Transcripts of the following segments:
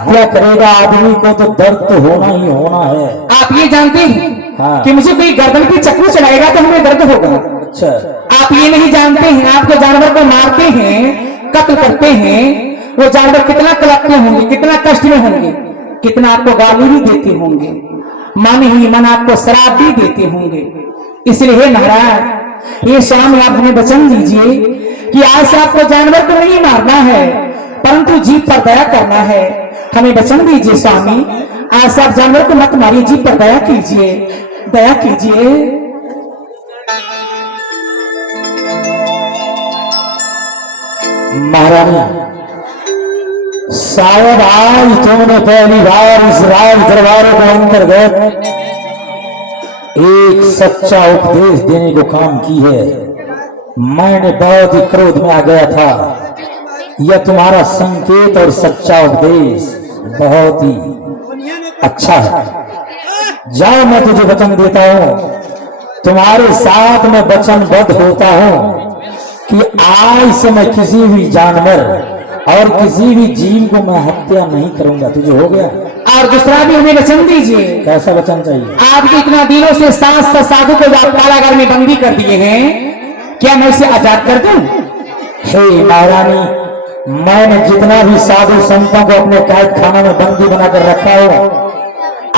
हत्या करेगा आदमी को तो दर्द तो होना ही होना है। आप ये जानते हैं हाँ। कि मुझे कोई गर्दन पे चाकू चलाएगा तो हमें दर्द होगा। अच्छा, आप ये नहीं जानते हैं, आप जो जानवर को मारते हैं, कत्ल करते हैं, वो जानवर कितना कलपते होंगे, कितना कष्ट में होंगे, कितना आपको गाली भी देते होंगे, मन ही मन आपको शराब भी देते होंगे। इसलिए हे महाराज, ये स्वामी आप हमें वचन दीजिए कि आज से आपको जानवर को नहीं मारना है, परंतु जीव पर दया करना है। हमें वचन दीजिए स्वामी, आज से आप जानवर को मत मारिए, जीव पर दया कीजिए, दया कीजिए। महारानी, शायद आज तुमने पहली बार इस राज दरबारों के अंतर्गत एक सच्चा उपदेश देने को काम की है। मैंने बहुत ही क्रोध में आ गया था। यह तुम्हारा संकेत और सच्चा उपदेश बहुत ही अच्छा है। जाओ, मैं तुझे वचन देता हूं, तुम्हारे साथ मैं वचनबद्ध होता हूं कि आज से मैं किसी भी जानवर और किसी भी जीव को मैं हत्या नहीं करूंगा। तुझे हो गया? और दूसरा भी हमें वचन दीजिए। कैसा वचन चाहिए? आप इतना दिनों से साधु को आप कारागार में बंदी कर दिए हैं, क्या मैं उसे आजाद कर दूं? हे महारानी, मैंने जितना भी साधु संतों को अपने कैद खाना में बंदी बनाकर रखा हो,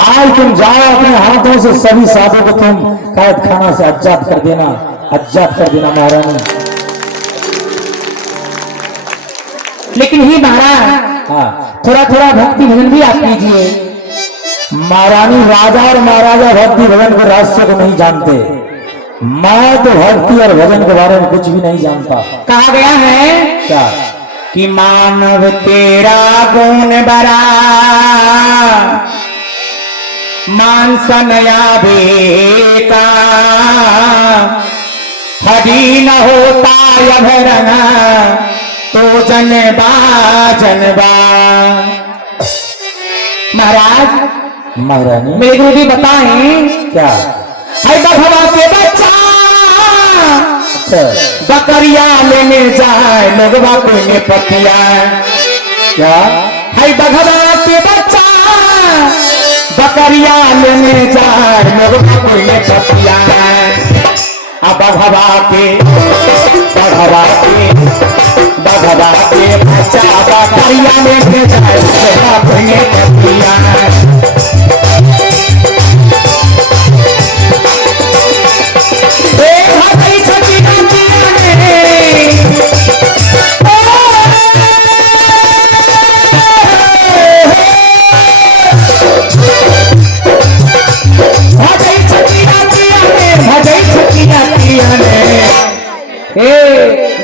आज तुम जाओ अपने हाथों से सभी साधु को तुम कैद खाना से आजाद कर देना, आजाद कर देना महारानी। लेकिन ही महाराज, हाँ, थोड़ा थोड़ा भक्ति भजन भी आप कीजिए। महारानी, राजा और महाराजा भक्ति भजन के रहस्य को नहीं जानते। मैं तो भक्ति और भजन के बारे में कुछ भी नहीं जानता। कहा गया है क्या? कि मानव तेरा गुण बरा, मानसन बेका, हरी न होता यभरना तो जनबा जनबा। महाराज, महारानी, मेरे गुरु जी बताएं, क्या? है बघवा के बच्चा अच्छा, बकरिया लेने जाए लोगवा कोई पतिया। क्या? है बघवा के बच्चा बकरिया लेने जाए लोगवा कोई पतिया। अब बघवा के बच्चा बकरिया लेने जाए लोगवा कोई पतिया।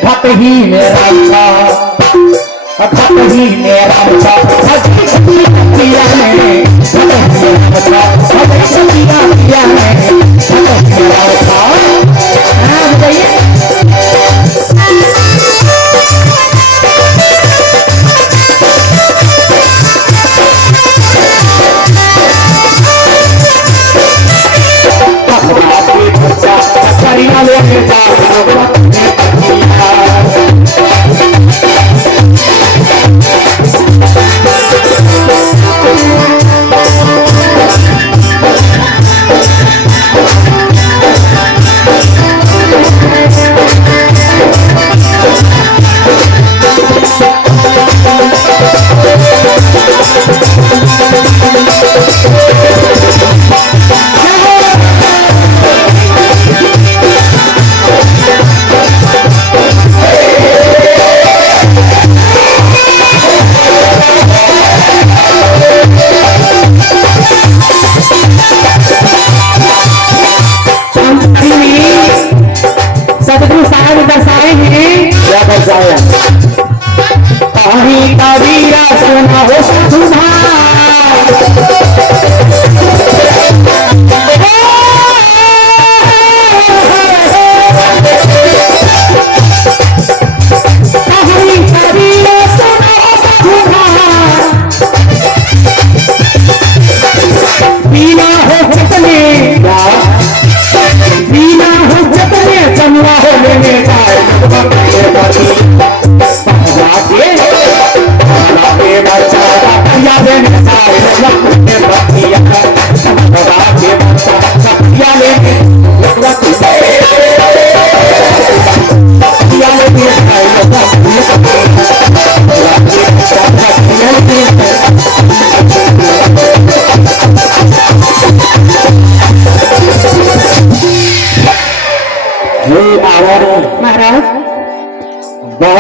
घट ही मेरा था, घट ही मेरा था, भजी सखिया पिया ने, घट ही मेरा था, भजी सखिया पिया ने, घट ही मेरा था। हाँ बताइए। करिया लेके जा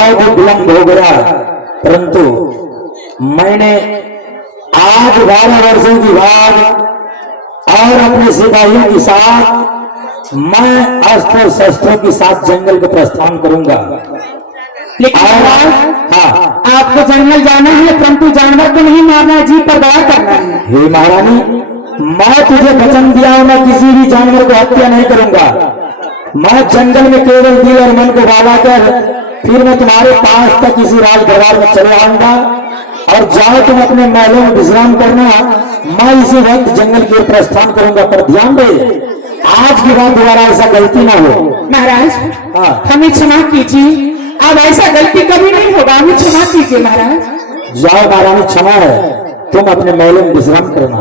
बहुत ही विलंब हो गया, परंतु मैंने आज 12 वर्षों के बाद और अपने सिपाहियों के साथ मैं अस्त्र शस्त्रों के साथ जंगल को प्रस्थान करूंगा। लेकिन और महाराज, हाँ, आपको जंगल जाना है, परंतु जानवर को नहीं मारना है, जीव पर दया करना है। हे महारानी, मैं तुझे वचन दिया हूं, मैं किसी भी जानवर को हत्या नहीं करूंगा। मैं जंगल में केवल दिल और मन को बाला कर फिर मैं तुम्हारे पास तक किसी राज दरबार में चले आऊंगा और जाओ तुम अपने महलों में विश्राम करना। मैं इसी वक्त जंगल की ओर प्रस्थान करूंगा, पर ध्यान दे आज की बात दोबारा ऐसा गलती ना हो। महाराज, हाँ, हमें क्षमा कीजिए, अब ऐसा गलती कभी नहीं होगा, हमें क्षमा कीजिए महाराज। जाओ महारानी, क्षमा है, तुम अपने महलों में विश्राम करना।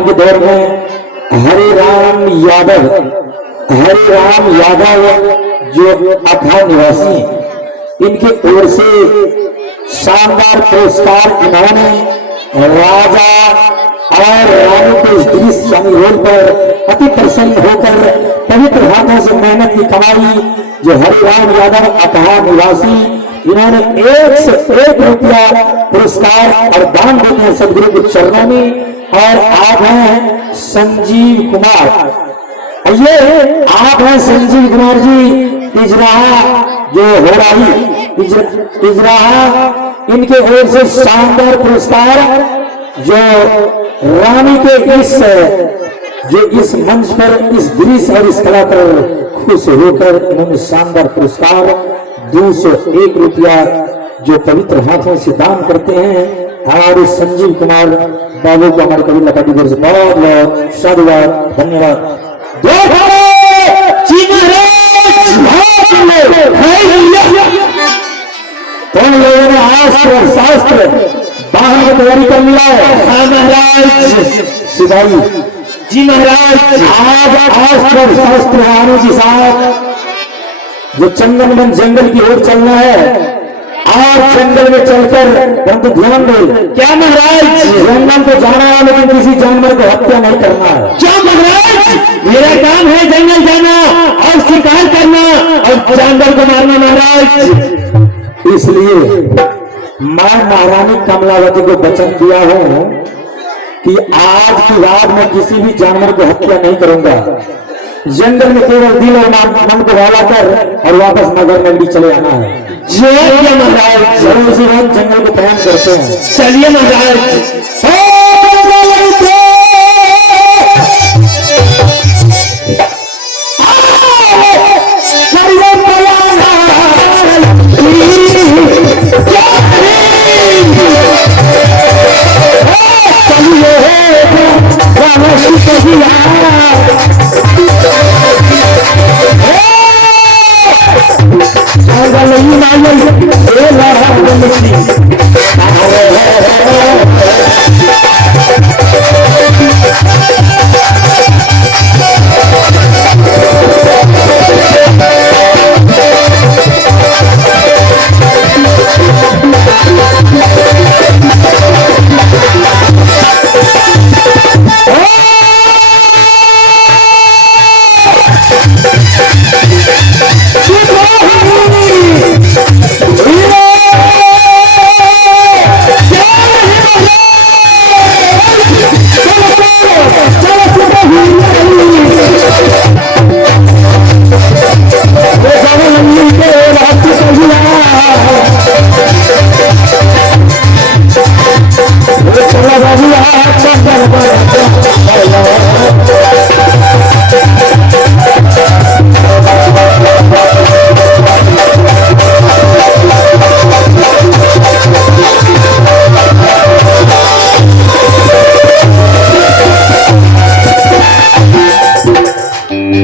के दौर में हरे राम यादव जो अखा निवासी, इनके ओर से शानदार पुरस्कार इन्होंने राजा और रानी के इस दृश्य यानी रोल पर अति प्रसन्न होकर पवित्र हाथों से मेहनत की कमाई जो हरिराम यादव अखा निवासी, इन्होंने 1 से 1 रुपया पुरस्कार और दान देते हैं सदगुरु के चरणों में। और आप हैं संजीव कुमार, ये आप हैं संजीव कुमार जी इजराहा जो हो रही इजराहा, इनके ओर से शानदार पुरस्कार जो रानी के इस मंच पर इस दृश्य और इस कला पर खुश होकर इन्होंने शानदार पुरस्कार 201 रुपया जो पवित्र हाथों से दान करते हैं। और संजीव कुमार बाबू को हमारे कभी लता से बहुत बहुत साधुवाद, धन्यवाद। तो लोगों ने अस्त्र और शास्त्र वाहन की तैयारी कर लिया है। हाँ महाराज, सिपाही जी महाराज, आज अस्त्र और शास्त्र वाहनों के साथ जो चंदनवन जंगल की ओर चलना है और जंगल में चलकर, परंतु ध्यान दे क्या महाराज, जंगल को जाना है लेकिन किसी जानवर को हत्या नहीं करना है। क्या महाराज, मेरा काम है जंगल जाना और शिकार करना और जानवर को मारना महाराज। इसलिए मैं महारानी कमलावती को वचन दिया हूं कि आज की रात मैं किसी भी जानवर को हत्या नहीं करूंगा। जंगल में केवल दिल और मन को वाला कर और वापस नगर में भी चले आना है। चलिए महाराज, उसी वक्त जंगल को प्रयाण करते हैं। चलिए महाराज। चलिए रहिया नहीं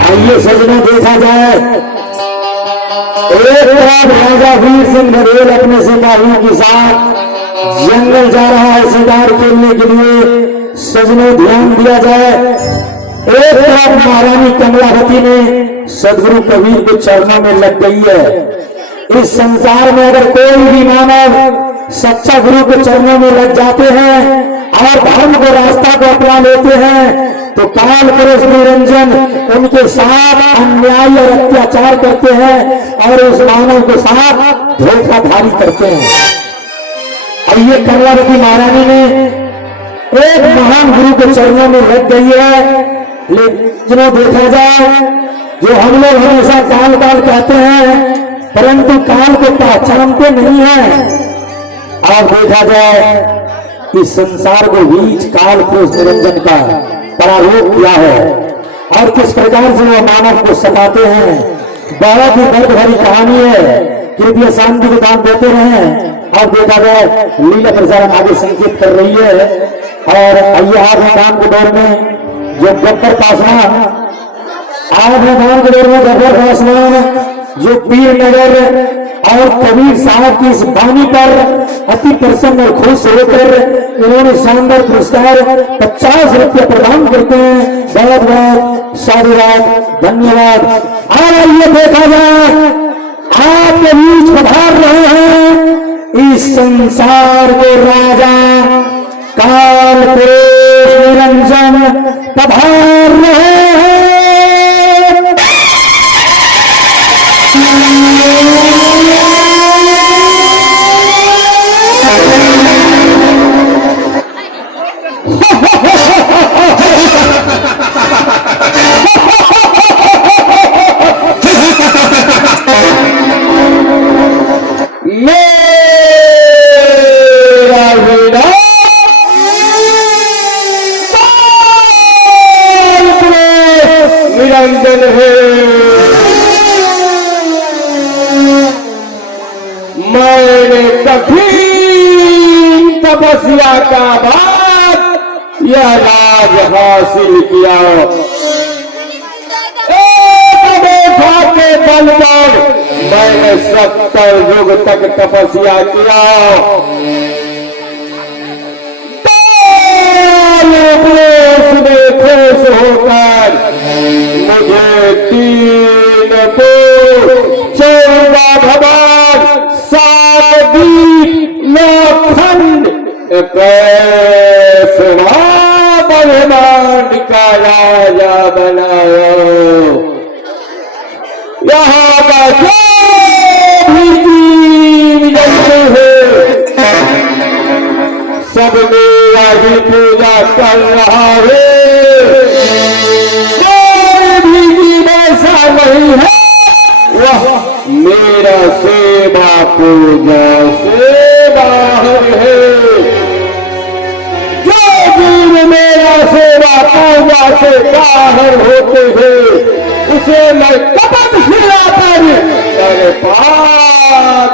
आइए सजना देखा जाए, एक तरफ राजा वीर सिंह बघेल अपने सिपाहियों के साथ जंगल जा रहा है शिकार खेलने के लिए। सजनों ध्यान दिया जाए, एक तरफ महारानी कमलावती ने सदगुरु कबीर के चरणों में लग गई है। इस संसार में अगर कोई भी मानव सच्चा गुरु के चरणों में लग जाते हैं और धर्म को रास्ता को अपना लेते हैं तो काल पुरुष निरंजन उनके साथ अन्याय और अत्याचार करते हैं और उस मानव को साथ धोखाधारी करते हैं। और ये कमलावती महारानी ने एक महान गुरु के चरणों में लग गई है। लेकिन देखा जाए, जो हम लोग हमेशा काल काल कहते हैं परंतु काल को पहचानते नहीं है। और देखा जाए इस संसार को बीच काल पुरुष निरंजन का परारोप किया है और किस प्रकार से वो मानव को सताते हैं। बहुत ही दर्द भरी कहानी है। कृपया शांति को दान देते रहें। और देखा जाए लीला प्रसारण आगे संकेत कर रही है। और आइए आज मैदान के दौर में जो गब्बर पासवान, आज मैदान के दौर में गब्बर पासवान जो पीर नगर और कबीर साहब की इस वाणी पर अति प्रसन्न और खुश होकर इन्होंने शानदार पुरस्कार 50 रुपये प्रदान करते हैं। बहुत बहुत साधुवाद, धन्यवाद। और आइए देखा जाए, आपके बीच पधार रहे हैं इस संसार के राजा काल पुरुष निरंजन पधार रहे हैं। निरंजन है, मैंने कठिन तपस्या का बाद यह राज हासिल किया। एक बेटा के बल पर मैंने 70 युग तक तपस्या किया। खुश होकर मुझे 3 को 14 भवन 7 दीप 9 खंड ब्रह्मांड का राजा बनाया। यहाँ का जो भी जीव जंतु है सब मेरा ही पूजा कर रहा है। कोई भी जीव ऐसा नहीं है वह मेरा सेवा पूजा से बाहर है। जो जीव मेरा सेवा पूजा से बाहर होते हैं उसे मैं कपट खिलाकर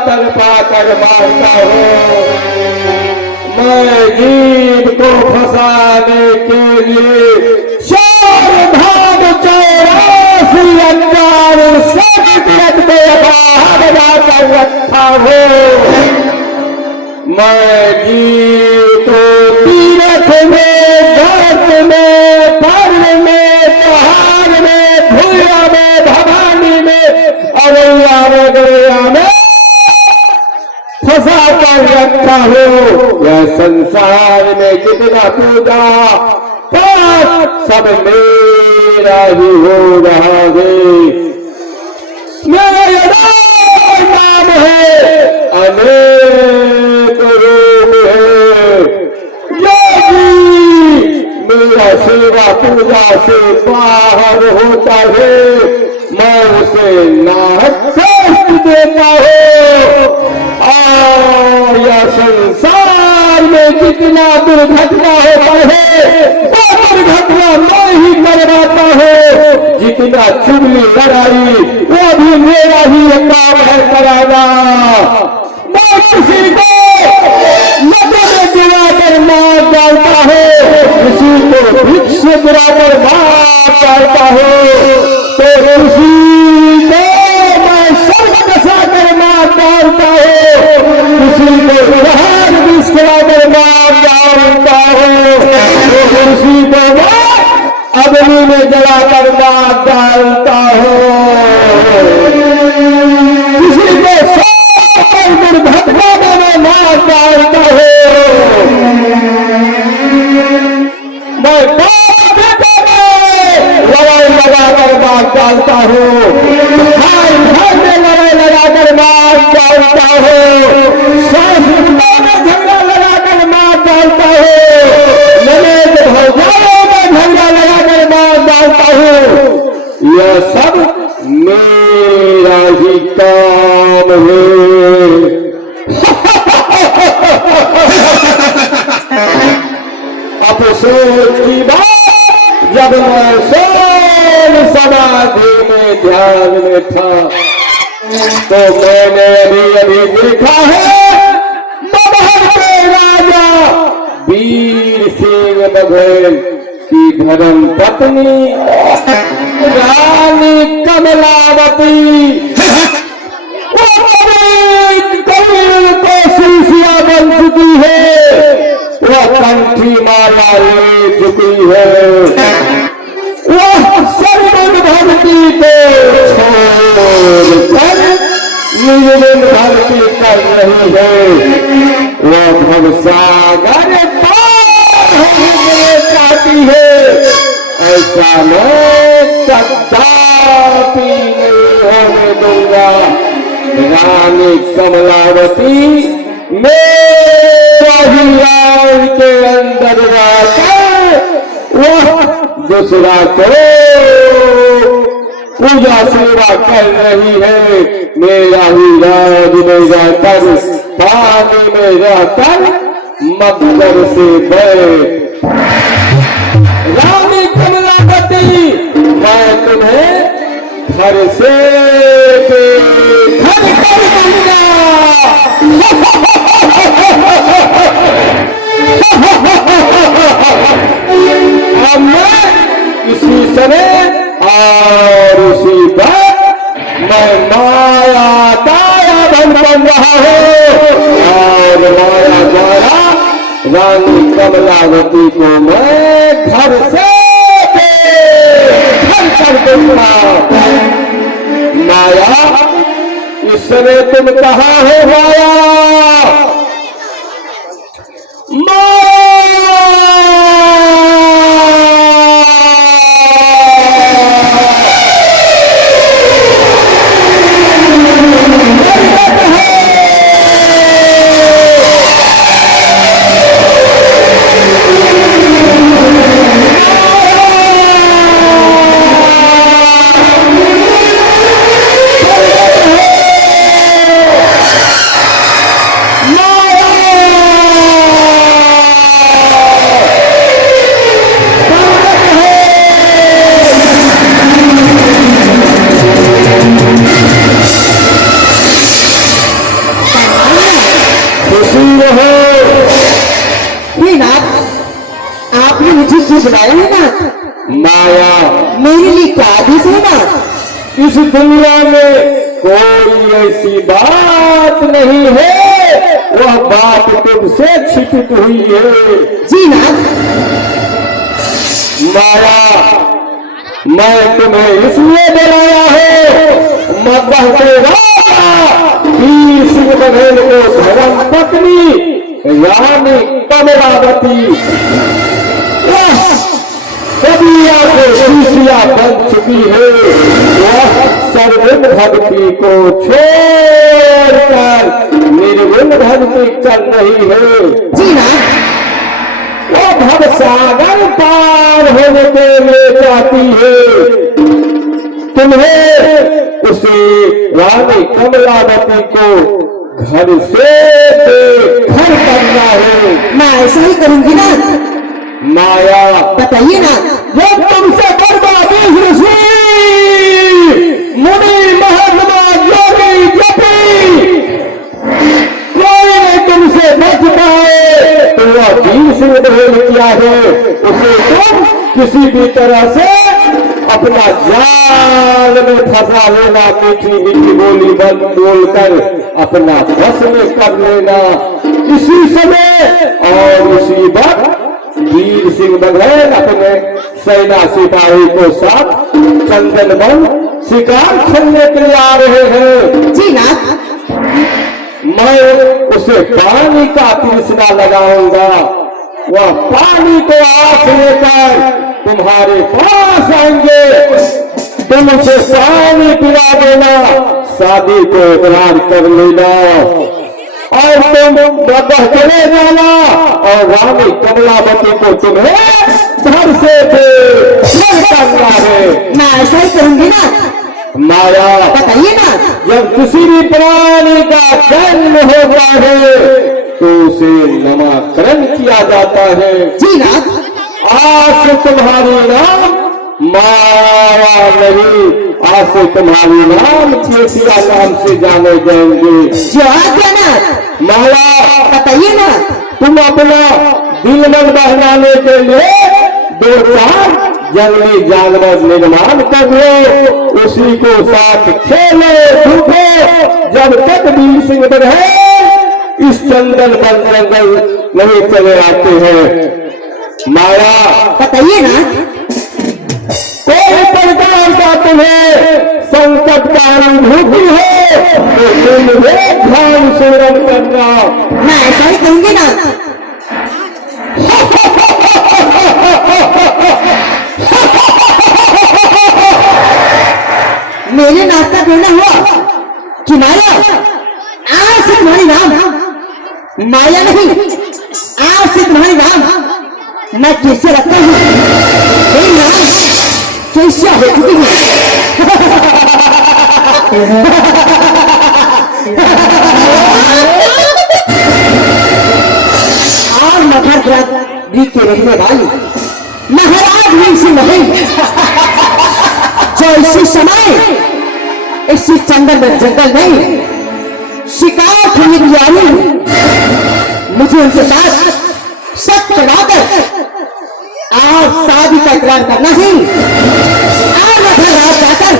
तर पाकर मारता हूँ। मैं जीव को फंसाने के लिए 4 भाग 84 अंगार सब जगत में आभार लगाकर रखा हो। मैं जीतो तीरथ में, घाट में, पर्व में, पहाड़ में, भूया में, भवानी में, अरैया में, गरैया में फंसा कर रखा हो। यह संसार में जितना पूजा पाप सब मेरा ही हो रहा है। मेरा ये नाम है, अनेक रूप है। योगी मेरा सेवा पूजा से बाहर होता है, मैं उसे नाहक कष्ट देता हूँ। और यह संसार में जितना दुर्घटना होता है वो दुर्घटना मैं ही करवाता हूँ। जितना चुगली लड़ाई वो भी मेरा ही काम है कराना। मैं किसी को नदी में गिराकर मार डालता हूँ, किसी को भिक्ष गिराकर मार डालता हूँ, तो किसी को मैं सर्व दसाकर मार डालता हूँ, किसी को प्रहार विष कराकर मार डालता हूँ, तो किसी को मैं अग्नि में जलाकर मार डालता हूँ, किसी को दुर्घटना में मैं मार डालता हूँ। मैं लड़ाई लगाकर मार डालता हूँ, भाई भाई में लड़ाई लगाकर मार डालता हूँ, सास में झगड़ा लगाकर मार डालता हूँ, ननेद भौजाइयों में झगड़ा लगाकर मार डालता हूँ। यह सब मेरा ही काम है। अफसोस की बात, जब मैं सोल समाधि में ध्यान में था तो मैंने अभी अभी देखा है मगहर के राजा वीर सिंह बघेल की धर्म पत्नी रानी कमलावती को शिष्या बन चुकी है, वह कंठी माला ले चुकी है, वह सर्वद भक्ति को छोड़कर निर्विघ्न भक्ति कर रही है। वह भवसागर पार होने चाहती है, ऐसा मैं कदापि नहीं होने दूंगा। रानी कमलावती मेरा ही राज के अंदर रहकर वह दूसरा को पूजा सेवा कर रही है। मेरा ही राज में रहकर, पानी में रहकर मगर से बैठ। रानी कमलावती, मैं तुम्हें घर से घर कर दूंगा। अब मैं इसी समय और इसी वक्त मैं माया दाया बन रहा हूँ, और माया द्वारा रानी कमलावती को मैं घर से घर कर दूंगा। माया, इस समय तुम कहाँ हो माया? माया मेरे लिए क्या आदेश है नाथ? इस दुनिया में कोई ऐसी बात नहीं है, वह बात तुमसे छिपित हुई है। जी नाथ। माया, मैं तुम्हें इसलिए बुलाया हूँ, मगध के राजा वीर सिंह बघेल को धर्म पत्नी रानी कमलावती कबिया को शिष्या बन चुकी है। वह सर्वगुण भक्ति को छोड़कर निर्गुण भक्ति कर रही है। जी नाथ। वो भवसागर पार होने के लिए चाहती है। तुम्हें उसे रानी कमलावती को घर से बेघर करना है। मैं ऐसा ही करूंगी नाथ। माया, बताइए नाथ। वो तुमसे बर्बादी ऋषि मुनि महात्मा योगी जपी कोई नहीं तुमसे बच पाए। तो वह वीर सिंह बघेल किया है, उसे तुम किसी भी तरह से अपना जाल में फंसा लेना, मीठी मीठी बोली बोलकर अपना बस में कर लेना। इसी समय और उसी वक्त वीर सिंह बघेल अपने सेना सिपाही को साथ चंदन वन शिकार खेलने के लिए आ रहे हैं। जी नाथ। मैं उसे पानी का तृष्णा लगाऊंगा, वह पानी को आस लेकर तुम्हारे पास आएंगे। तुम उसे पानी पिला देना, शादी को इकरार कर लेना और तुम मगध चले जाना और रानी कमलावती को तुम्हें घर से बेघर करना है। मैं ऐसा ही करूंगी नाथ। माया, बताइए नाथ। जब किसी भी प्राणी का जन्म होता है तो उसे नामकरण किया जाता है। जी नाथ। आज से तुम्हारी नाम माया नहीं, आज से तुम्हारी नाम चेतिया नाम से जाने जाएंगे। जो आज्ञा नाथ। माया, बताइए नाथ। तुम अपना दिल मन बहलाने के लिए 2-4 जंगली जानवर निर्माण कर लो, उसी को साथ खेलो धूपो जब तक वीर सिंह बघेल इस चंदन वन जंगल नहीं चले आते हैं। माया, बताइए नाथ। कोई प्रकार का तुम्हें संकट का अनुभूति हो तो तुम ध्यान सुरन करना। मैं ऐसा ही करूंगी नाथ। मेरे नाथ का कहना हुआ कि माया आज से तुम्हारी नाम माया नहीं, आज से तुम्हारी नाम मैं कैसे रखता हूँ। मेरी नाम कैसे हो चुकी है। और मगध द्वीप के रहने वाली महाराज वीर सिंह बघेल जो इसी समय इसी जंगल में जंगल में शिकार खेलने की आ रही हूं, मुझे उनके साथ शक चढ़ाकर आज शादी का इकरार करना ही, आज मैं रात जाकर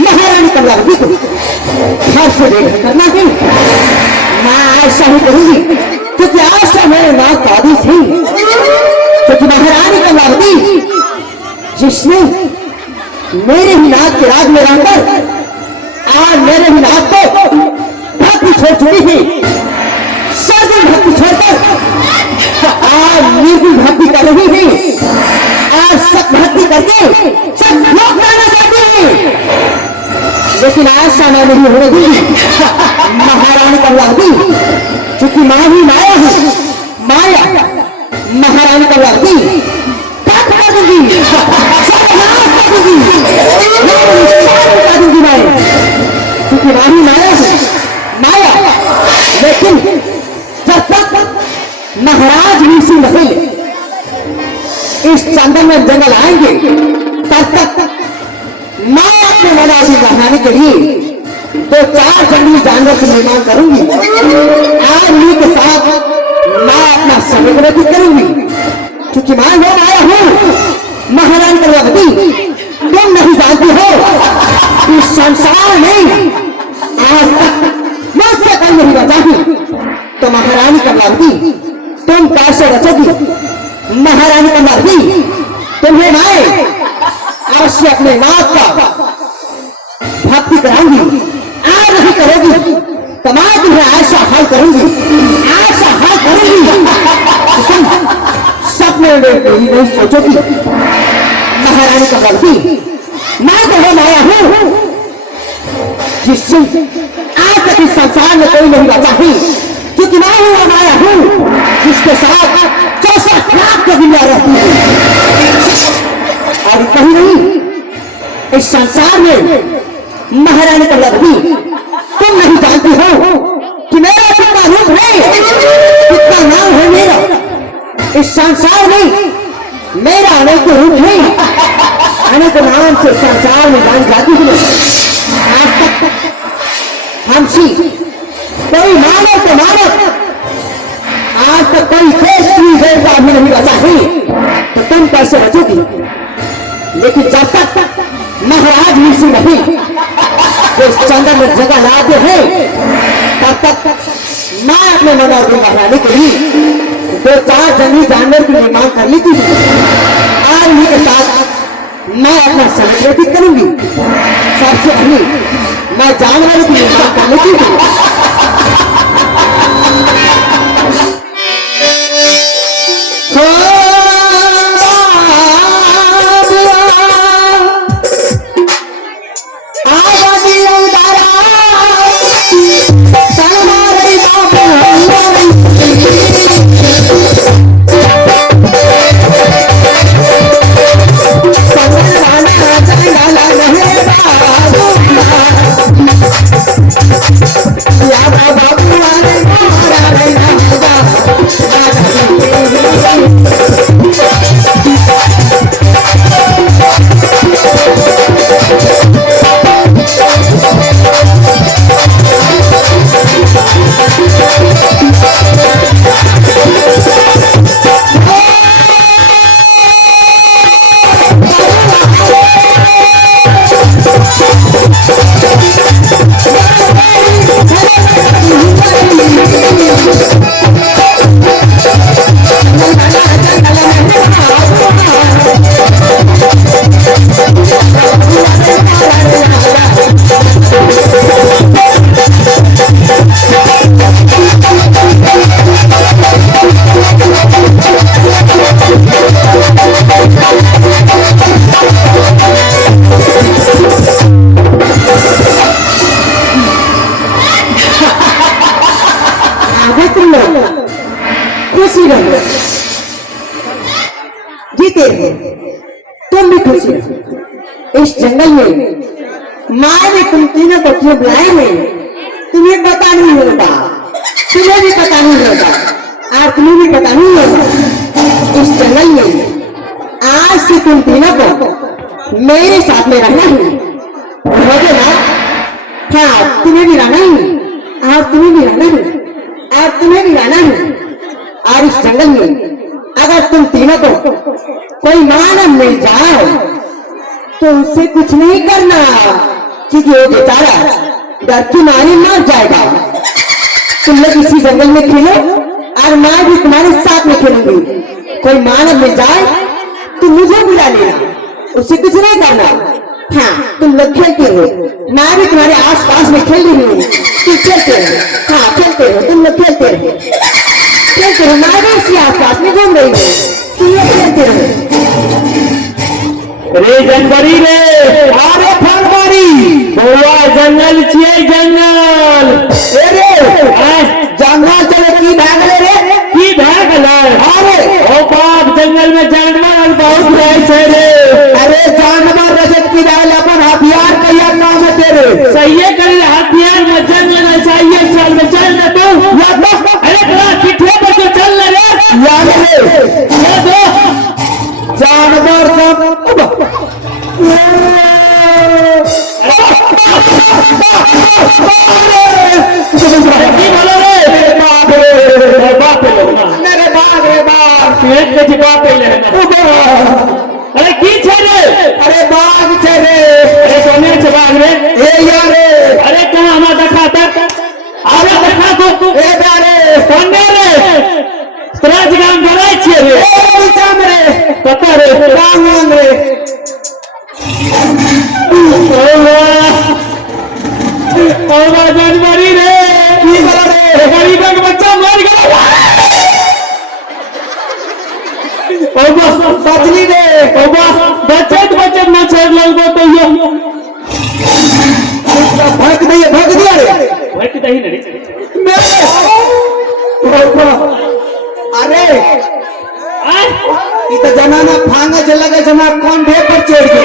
महारानी कमलावती को घर से बेघर करना ही मैं ऐसा ही करूंगी, क्योंकि आज से मेरे नाथ का आदेश ही, क्योंकि महारानी कमलावती जिसने मेरे ही नाथ के राज में रहकर आज मेरे ही नाथ को भक्ति छोड़ चुकी थी, सर्वगुण भक्ति छोड़कर आज निर्गुण भक्ति कर रही थी, आज सत भक्ति करके सब लोग करना चाहते हैं, लेकिन आज समय नहीं होने दी महारानी कमलावती, क्योंकि माँ ही माया है, माया महारानी कमलावती कर दूंगी, दूंगी मैं, क्योंकि माही माया है, माया। लेकिन जब तक महाराज वीर सिंह बघेल इस चंदन में जंगल आएंगे तब तक मैं अपने मनाजी बढ़ाने के लिए 2-4 जंगली जानवर का निर्माण करूंगी, आदमी के साथ मैं अपना समय व्यतीत करूंगी, क्योंकि मैं वो आया हूं महारानी कमलावती, तुम नहीं जानती हो इस संसार में आज तक मुझसे कोई नहीं बचा ही। तो महारानी कमलावती तुम कैसे बचोगी? महारानी कमलावती तुम्हें मैं अवश्य अपने नाथ का भक्ति कराऊंगी, आज नहीं करोगी तो मैं तुम्हें ऐसा हाल करूंगी, ऐसा हाल करूंगी कि तुम सपने में कोई नहीं सोचोगी। महारानी कमलावती, मैं तो हो माया हूं जिससे आज तक इस संसार में कोई नहीं बचा ही, क्योंकि मैं हूं वो माया हूं जिसके साथ 64 लाख की दुनिया रहती है। और कहीं नहीं इस संसार में महारानी कमलावती तुम नहीं जानती हो कि मेरा कितना रूप है, कितना नाम है मेरा इस संसार में। मेरा अनेक रूप है, अनेक नाम से संसार में जानी जाती है। आज तक हमसी कोई मानव तो मानव, आज तक कोई देवता भी नहीं बचा है, तो तुम कैसे बचोगी? लेकिन जब तक महाराज ऋषि नहीं जो इस चंद्र में जगह लाते हैं, तब तक मैं अपने मनोरथ महारानी के लिए 2-4 जंगली जानवर की निर्माण कर ली थी। आज उन्हीं के साथ मैं अपना समय व्यतीत करूंगी। सबसे पहले मैं जानवरों की निर्माण कर लेती हूँ। खुशी रहो, जीते रहो, तुम भी खुशी रहो। इस जंगल में माँ ने तुम तीनों को क्यों बुलाए हैं तुम्हें पता नहीं होगा, तुम्हें भी पता नहीं होगा और तुम्हें भी पता नहीं होगा। इस जंगल में आज से तुम तीनों को मेरे साथ में रहना है, रहोगे ना? हाँ, तुम्हें भी रहना है और तुम्हें भी रहना है और तुम्हें भी रहना है। और इस जंगल में अगर तुम तीनों को कोई मानव मिल जाए तो उससे कुछ नहीं करना, क्योंकि वो बेचारा डर की मारे मर जाएगा। तुम लोग इसी जंगल में खेलो और मैं भी तुम्हारे साथ में खेलूंगी। कोई मानव मिल जाए तो मुझे बुला लेना, उससे कुछ नहीं करना। हाँ, तुम लोग खेलते हो, मैं भी तुम्हारे आस पास में खेल रही हूँ, तुम खेलते हो। हाँ, खेलते हो, तुम लोग खेलते रहो, खेलते रहो, मैं भी इसी आस पास में घूम रही हूँ, तुम लोग खेलते रहो। रे जनवरी रे, अरे फरवरी बउआ जंगल छिए जंगल। जंगल चले की भागले रे, की भागल? अरे ओ बाप, जंगल में जानवर बहुत रहे छे रे। अरे जानवर रजत की डाल अपन हथियार कैया नाम है तेरे। सही कर हथियार में जंगल में चाहिए, चल में चल न तू। अरे बड़ा चिट्ठे पर तो चल रे, याद है ये दो जानवर सब पेट के छिपा पे लेना। अरे की ए यारे अरे कहाँ हमारा देखा था अरे देखा तो ए यारे कौन रे स्त्राज गांव गराय छे रे ए निजाम रे कता रे राम राम रे ओवा जनवरी रे की बोला रे गरीब का बच्चा मर गया ओवा बचली रे ओवा बचत न छोड़ लगो तो यो भग दिया रे भट दही नहीं अरे आय ई तो जनाना भांगा जे लगे जना कंधे पर चढ़ गई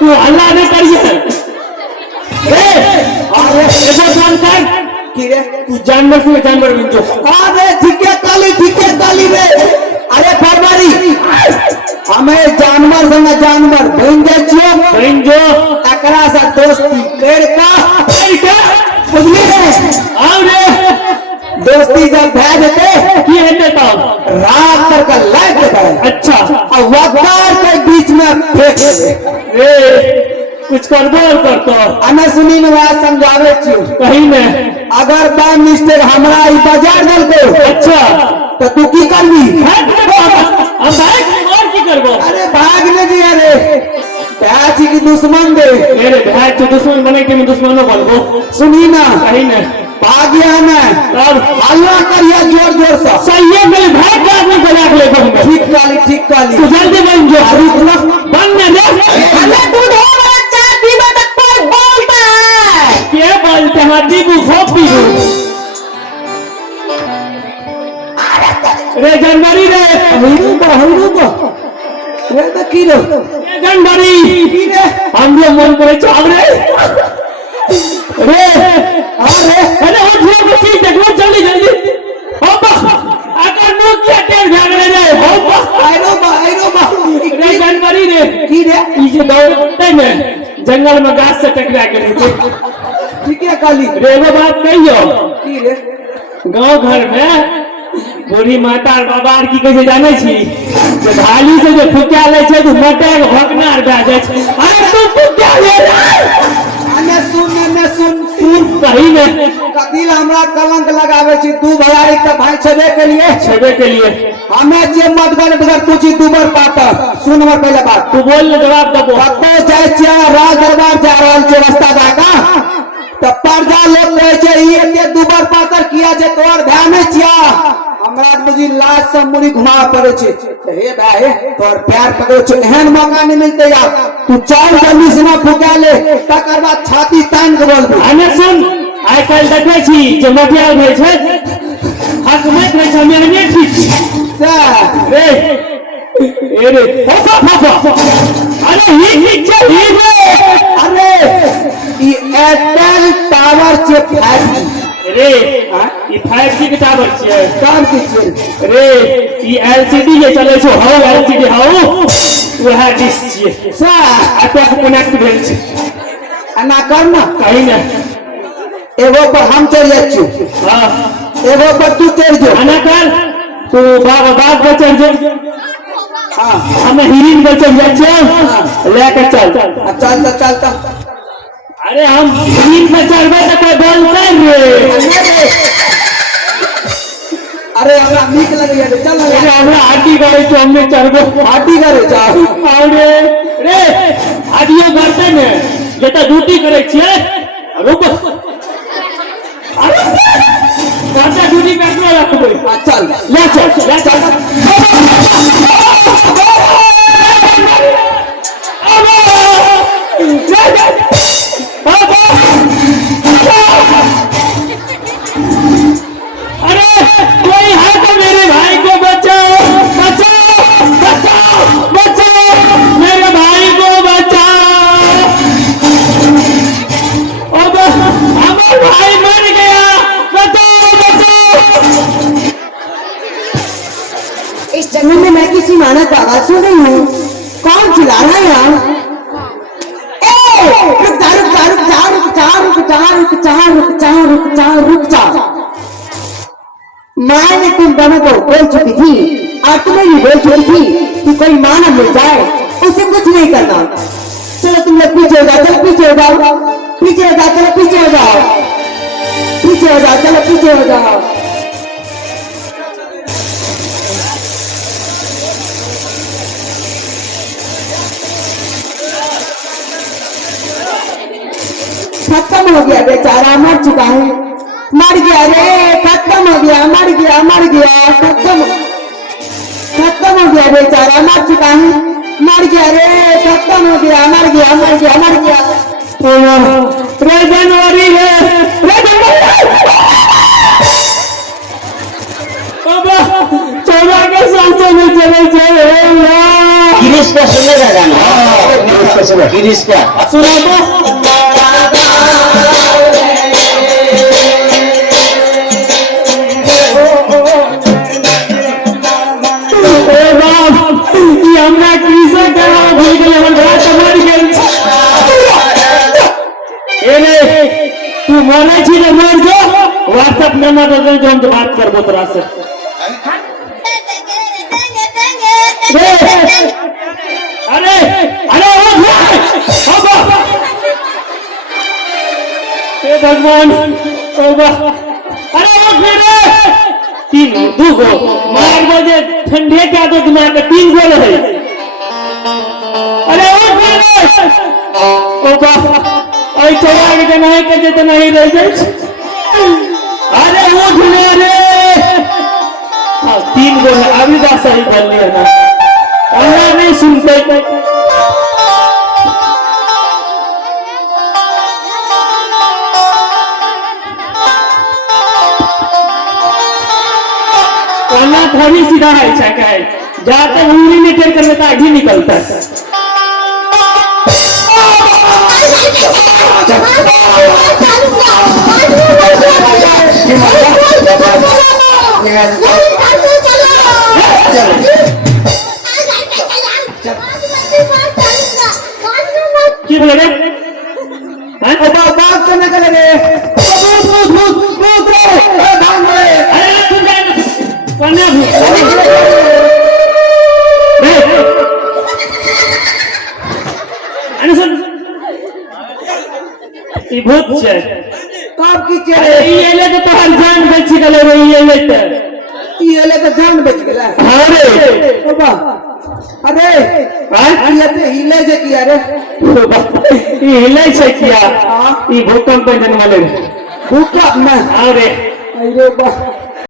तू हल्ला नहीं करिए ए अरे ऐसा काम कर की रे तू जानवर से जानवर बन जो अरे ठीके काली रे अरे फरवरी हमें जानवर संग जानवर बन जाए छियो बन जो एकरा से दोस्ती कर का क्या बुझली रे आओ रे दोस्ती जब भै जेते की है देता रात कर के लाइट देते अच्छा और वकार के बीच में फेंक दे रे कुछ कर दो और कर तो अने सुनी ने बात समझावे छियो कहीं में अगर बाय मिस्टेक हमरा ई बाजार दल को अच्छा तो तू की करबी हम भाई और की करबो अरे भाग ले दिया रे भाजी की दुश्मन दे मेरे भाई तो दुश्मन बने के मैं दुश्मनों बनबो सुनी ना कहीं में भाग्य में तब हल्ला करिया जोर जोर से सही है मेरे भाई का आदमी को लाग ले कहूंगा ठीक काली तू जल्दी बन जो बन ना रे अरे तू ढोल चाय पीवा तक कोई बोलता है क्या बोलते हैं दीबू खोप पीबू रे जनवरी रे हीरो को रे तो की रे जनवरी की रे हम लोग मन करे चाव रे रे अरे अरे उठ लो ठीक देखो जल्दी होपा आकर नो क्या टेर भाग रे होपा आइरो बा रे जनवरी रे की रे ये दौड़ते में जंगल में घास से टकरा के थे ठीक है काली रे वो बात कहियो की रे गांव घर में बूढ़ी माता और बाबा आर की कैसे जाने छी जे भाली से जो फुक्या ले छे तो मटे के भकनार भे जाय छे अरे तू फुक्या ले रे अने सुन कहीं में कतिल हमरा कलंक लगावे छी दू भलाई त भाई छबे के लिए हमें जे मत कर तू छी दुबर पाता सुन हमर पहले बात तू बोल ले जवाब दबो कतो जाय छिया राज दरबार जा रहल छै रास्ता जाका त पर्दा लोग कहे छै ई एते दुबर पातर किया जे तोर ध्यान नहीं छिया हमरा बुझी लाज से मुड़ी घुमा पड़े छै हे भाई तोर प्यार पकड़ो छै एहन मौका नहीं मिलते यार तू चल जल्दी से ना फुका ले तकर बाद छाती तान के बोल दे आने सुन आइ काल देखै छी जे मटिया होय छै हक मत रे हमें नहीं ठीक से रे रे पापा अरे ही चल ही अरे ई एयरटेल टावर छै 5G रे ई 5G के टावर छियै काम की छै रे ई LCD जे चलै छै हाउ LCD हाउ वह डिश छियै सा आपस कनेक्ट भेल छै अना करना कहीं ना एगो पर हम चढ़ जाय छी हां एगो पर तू चढ़ जो अना कर तू बाप बचन जो हां हमें हिरिन बचन जाय छै लेके चल चलता अरे हम हिरिन पे चढ़बे त कोई बोलते रे अरे हमरा नीक लगैया रे चल अरे हमरा आटी करे तो हमने चढ़बो पार्टी करे जा अरे रे आदियो करते ने जेता ड्यूटी करे छियै रुक अरे करता ड्यूटी करना रखबे चल ले चल अरे कोई है तो मेरे भाई को बचाओ मेरे भाई को बचाओ अब हमारा भाई मर गया बचाओ इस जंगल में मैं किसी मानव का आवाज सुन रही हूँ कौन चिल्ला रहा है यार रुक जा मैंने तुम दोनों को बोल चुकी थी और तुम्हें भी बोल चुकी थी कि कोई मानव मिल जाए उसे कुछ नहीं करना पीछे हो जाओ, चलो पीछे हो जाओ, पीछे हो जाओ, चलो पीछे हो जाओ, पीछे हो जाओ, चलो पीछे हो जाओ। खत्म हो गया बेचारा, मर चुका है, मर गया रे, खत्म हो गया, मर गया, मर गया, खत्म हो गया बेचारा, मर चुका है, मर गया रे, खत्म हो गया, मर गया, मर गया, मर गया। रे जनवरी रे, रे जनवरी बाबा, 14 के सांसों में चले जाए यार। गिरीश का सुनेगा गाना, गिरीश का सुना दो। हमरा किसे कहा भूल गए, हम रात मर गए। ए रे तू मरे छी ना, मर जो व्हाट्सएप नंबर दे दे, जो हम बात करबो तोरा से। अरे अरे ओ भाई बाबा, हे भगवान ओ बा, अरे ओ फिर तीन दू गो मार बजे ठंडे के आदत दिमाग में 3 गो रहे। अरे ओ फिर ओ बा, आई चला के नहीं के जे नहीं रह जाए। अरे वो झुले रे, 3 गो अभी बात सही कर लिया ना, अल्लाह नहीं सुनते। अल्लाह थोड़ी सीधा है, क्या है, जाते उंगली में टेर कर लेता आगे निकलता है। की बोले रे, बात करने के लगे, भूत भूत भूत भूत रे, भाग रे। अरे तू कन्या अरे सुन, ई भूत छे, कब की अरे चले, ई एले तो तोहर जान बच गेले रे, ई एले तो ये ले तो जान बच गया। अरे बाबा, अरे ये तो हिले जे किया रे, ई हिले छे किया, ई भूकंप जन्म ले भूखा में। अरे अरे बा